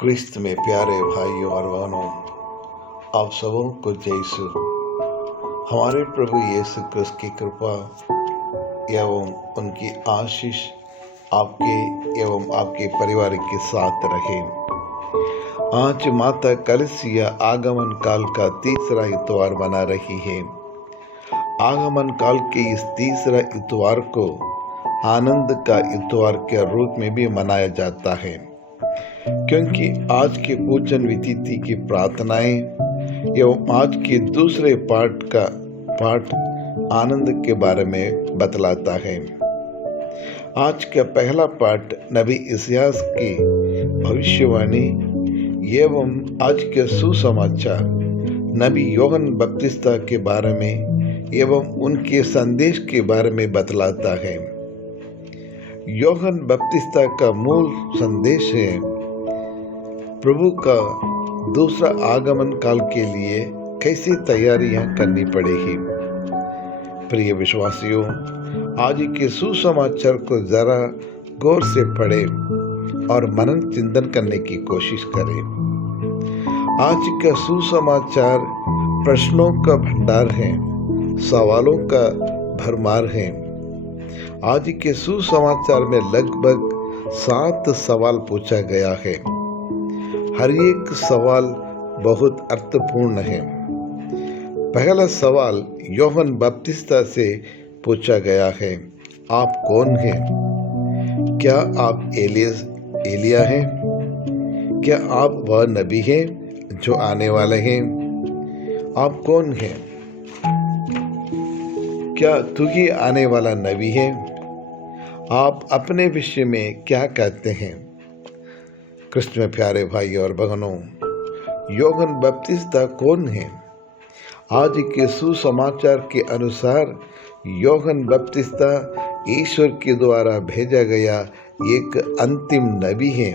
क्रिस्त में प्यारे भाइयों और बहनों, आप सबों को जय यीशु। हमारे प्रभु यीशु क्रिस्त की कृपा एवं उनकी आशीष आपके एवं आपके परिवार के साथ रहे। आज माता कलीसिया आगमन काल का तीसरा इतवार मना रही है। आगमन काल के इस तीसरा इतवार को आनंद का इतवार के रूप में भी मनाया जाता है, क्योंकि आज के पूजन विधि की प्रार्थनाएं एवं आज के दूसरे पाठ आनंद के बारे में बतलाता है। आज का पहला पाठ नबी इसायास की भविष्यवाणी एवं आज के सुसमाचार नबी यूहन्ना बपतिस्ता के बारे में एवं उनके संदेश के बारे में बतलाता है। यूहन्ना बपतिस्ता का मूल संदेश है प्रभु का दूसरा आगमन काल के लिए कैसी तैयारियां करनी पड़ेगी। प्रिय विश्वासियों, आज के सुसमाचार को जरा गौर से पढ़ें और मनन चिंतन करने की कोशिश करें। आज का सुसमाचार प्रश्नों का भंडार है, सवालों का भरमार है। आज के सुसमाचार में लगभग 7 सवाल पूछा गया है। हर एक सवाल बहुत अर्थपूर्ण है। पहला सवाल यूहन्ना बपतिस्ता से पूछा गया है, आप कौन हैं? क्या आप एलिया हैं? क्या आप वह नबी हैं जो आने वाले हैं? आप कौन हैं? क्या तू ही आने वाला नबी है? आप अपने विषय में क्या कहते हैं? क्रिस्त में प्यारे भाई और बहनों, यूहन्ना बपतिस्ता कौन है? आज के सुसमाचार के अनुसार यूहन्ना बपतिस्ता ईश्वर के द्वारा भेजा गया एक अंतिम नबी है।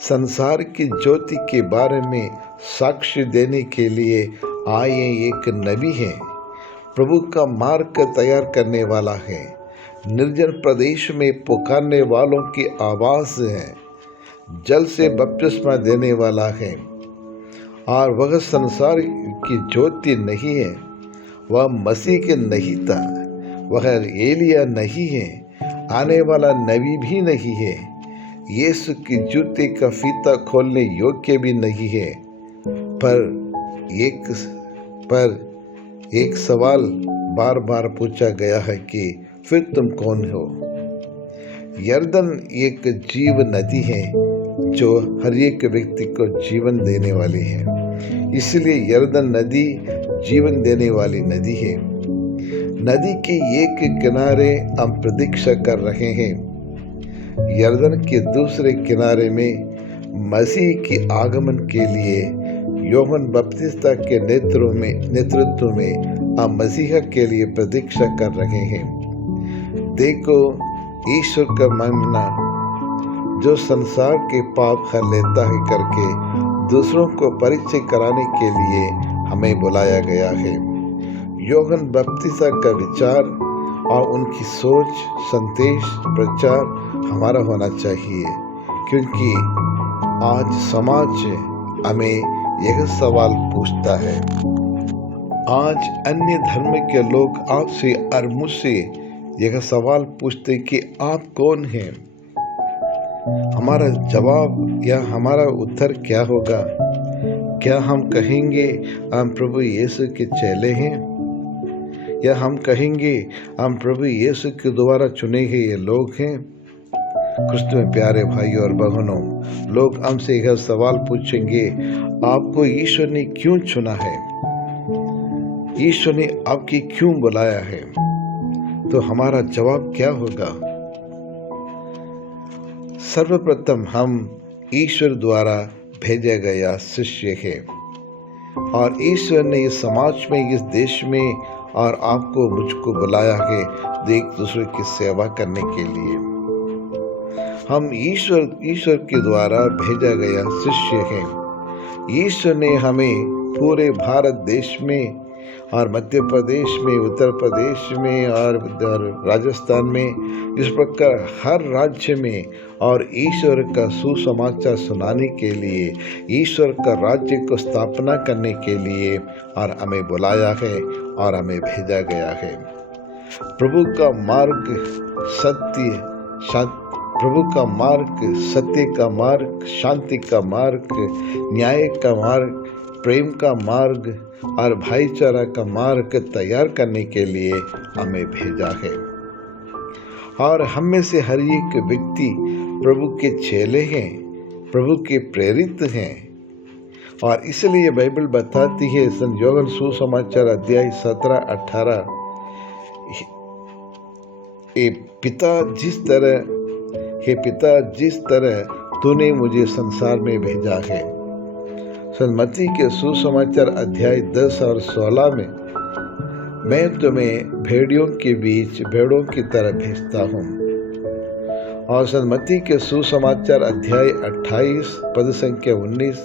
संसार की ज्योति के बारे में साक्ष्य देने के लिए आए एक नबी है। प्रभु का मार्ग तैयार करने वाला है। निर्जन प्रदेश में पुकारने वालों की आवाज है। जल से बपतिस्मा देने वाला है और वह संसार की ज्योति नहीं है। वह मसीह के नहीं था। वह एलिया नहीं है। आने वाला नबी भी नहीं है। यीशु की जूते का फीता खोलने योग्य भी नहीं है। पर एक सवाल बार बार पूछा गया है कि फिर तुम कौन हो? यरदन एक जीव नदी है जो हर एक व्यक्ति को जीवन देने वाली है। इसलिए यरदन नदी जीवन देने वाली नदी है। नदी के एक किनारे हम प्रतीक्षा कर रहे हैं। यरदन के दूसरे किनारे में मसीह के आगमन के लिए यूहन्ना बपतिस्ता के नेतृत्व में हम मसीहा के लिए प्रतीक्षा कर रहे हैं। देखो, ईश्वर का महिमा जो संसार के पाप हर लेता है करके दूसरों को परिचय कराने के लिए हमें बुलाया गया है। यूहन्ना बपतिस्ता का विचार और उनकी सोच, संदेश, प्रचार हमारा होना चाहिए, क्योंकि आज समाज हमें यह सवाल पूछता है। आज अन्य धर्म के लोग आपसे और मुझसे यह सवाल पूछते कि आप कौन हैं? हमारा जवाब या हमारा उत्तर क्या होगा? क्या हम कहेंगे हम प्रभु यीशु के चेले हैं, या हम कहेंगे हम प्रभु यीशु के द्वारा चुने गए लोग हैं? क्रिस्त में प्यारे भाई और बहनों, लोग हमसे यह सवाल पूछेंगे, आपको ईश्वर ने क्यों चुना है? ईश्वर ने आपकी क्यों बुलाया है? तो हमारा जवाब क्या होगा? सर्वप्रथम हम ईश्वर द्वारा भेजा गया शिष्य है और ईश्वर ने इस समाज में, इस देश में और आपको मुझको बुलाया है एक दूसरे की सेवा करने के लिए। हम ईश्वर के द्वारा भेजा गया शिष्य है। ईश्वर ने हमें पूरे भारत देश में और मध्य प्रदेश में, उत्तर प्रदेश में और राजस्थान में, इस प्रकार हर राज्य में और ईश्वर का सुसमाचार सुनाने के लिए, ईश्वर का राज्य को स्थापना करने के लिए और हमें बुलाया है और हमें भेजा गया है। प्रभु का मार्ग प्रभु का मार्ग, सत्य का मार्ग, शांति का मार्ग, न्याय का मार्ग, प्रेम का मार्ग और भाईचारा का मार्ग तैयार करने के लिए हमें भेजा है। और हम में से हर एक व्यक्ति प्रभु के चेले हैं, प्रभु के प्रेरित हैं। और इसलिए बाइबल बताती है, संत योहन सुसमाचार अध्याय 17-18, हे पिता जिस तरह तूने मुझे संसार में भेजा है। संत मत्ती के सुसमाचार अध्याय 10 और 16 में, मैं तुम्हें भेड़ियों के बीच भेड़ों की तरह भेजता हूँ। और संत मत्ती के सुसमाचार अध्याय 28 पद संख्या 19,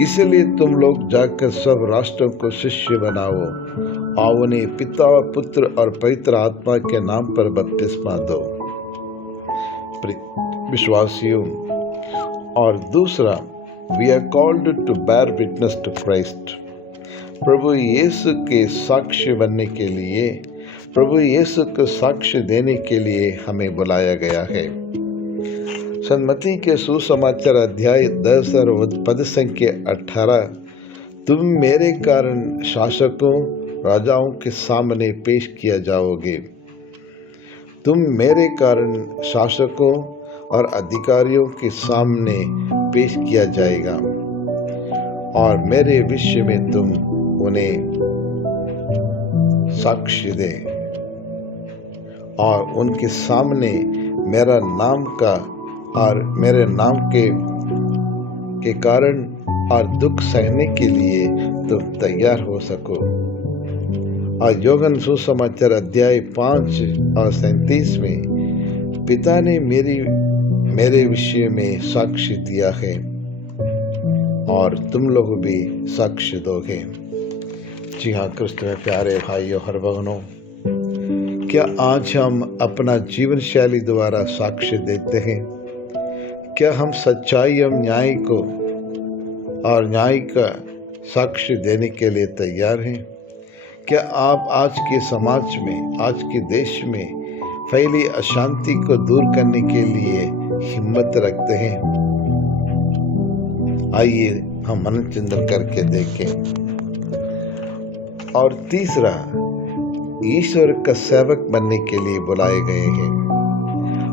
इसलिए तुम लोग जाकर सब राष्ट्रों को शिष्य बनाओ और उन्हें पिता, पुत्र और पवित्र आत्मा के नाम पर बपतिस्मा दो। विश्वासियों, और दूसरा, we are called to bear witness to Christ. प्रभु यीशु के साक्ष्य बनने के लिए, प्रभु यीशु को साक्ष्य देने के लिए हमें बुलाया गया है। संत मत्ती के सुसमाचार अध्याय 10 और पद संख्या 18, तुम मेरे कारण शासकों, राजाओं के सामने पेश किया जाओगे। तुम मेरे कारण शासकों और अधिकारियों के सामने पेश किया जाएगा और मेरे विषय में तुम उन्हें साक्ष्य दे और उनके सामने मेरा नाम का और मेरे नाम के कारण और दुख सहने के लिए तुम तैयार हो सको। और योहन सुसमाचार अध्याय 5 और 37 में, पिता ने मेरे विषय में साक्ष्य दिया है और तुम लोग भी साक्ष्य दोगे। जी हाँ, कृष्ण में प्यारे भाइयों और बहनों, क्या आज हम अपना जीवन शैली द्वारा साक्ष्य देते हैं? क्या हम सच्चाई एवं न्याय को और न्याय का साक्ष्य देने के लिए तैयार हैं? क्या आप आज के समाज में, आज के देश में फैली अशांति को दूर करने के लिए हिम्मत रखते हैं? आइए हम मन चिंतन करके देखें। और तीसरा, ईश्वर का सेवक बनने के लिए बुलाए गए हैं।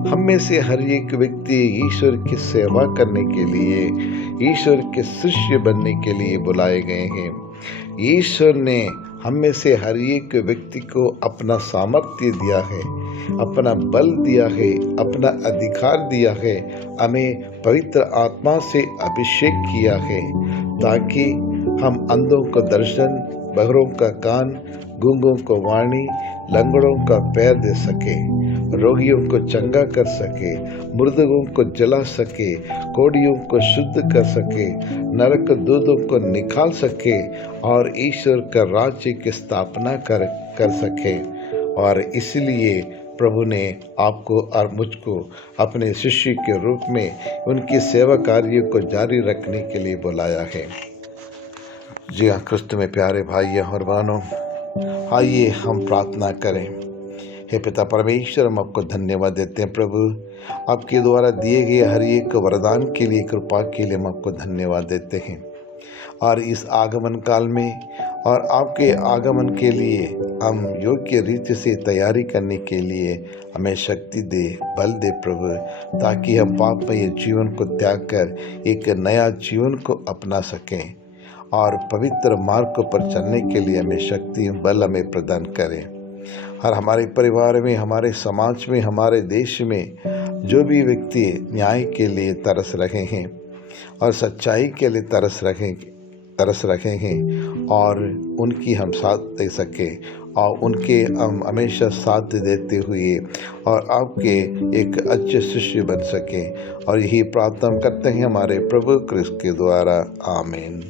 हम में से हर एक व्यक्ति ईश्वर की सेवा करने के लिए, ईश्वर के शिष्य बनने के लिए बुलाए गए हैं। ईश्वर ने हम में से हर एक व्यक्ति को अपना सामर्थ्य दिया है, अपना बल दिया है, अपना अधिकार दिया है, हमें पवित्र आत्मा से अभिषेक किया है ताकि हम अंधों को दर्शन, बहरों का कान, गूंगों को वाणी, लंगड़ों का पैर दे सके, रोगियों को चंगा कर सके, मुर्दों को जला सके, कोढ़ियों को शुद्ध कर सके, नरक दूतों को निकाल सके और ईश्वर का राज्य की स्थापना कर सके। और इसलिए प्रभु ने आपको और मुझको अपने शिष्य के रूप में उनकी सेवा कार्य को जारी रखने के लिए बुलाया है। जी हाँ, क्रिस्त में प्यारे भाइयों और बहनों, आइए हम प्रार्थना करें। हे पिता परमेश्वर, हम आपको धन्यवाद देते हैं प्रभु, आपके द्वारा दिए गए हर एक वरदान के लिए, कृपा के लिए हम आपको धन्यवाद देते हैं। और इस आगमन काल में और आपके आगमन के लिए हम योग्य रीति से तैयारी करने के लिए हमें शक्ति दे, बल दे प्रभु, ताकि हम पापमय जीवन को त्याग कर एक नया जीवन को अपना सकें और पवित्र मार्ग पर चलने के लिए हमें शक्ति बल हमें प्रदान करें। और हमारे परिवार में, हमारे समाज में, हमारे देश में जो भी व्यक्ति न्याय के लिए तरस रहे हैं और सच्चाई के लिए तरस रखे हैं और उनकी हम साथ दे सकें और उनके हम हमेशा साथ देते हुए और आपके एक अच्छे शिष्य बन सकें। और यही प्रार्थना करते हैं हमारे प्रभु क्रिस्त के द्वारा। आमीन।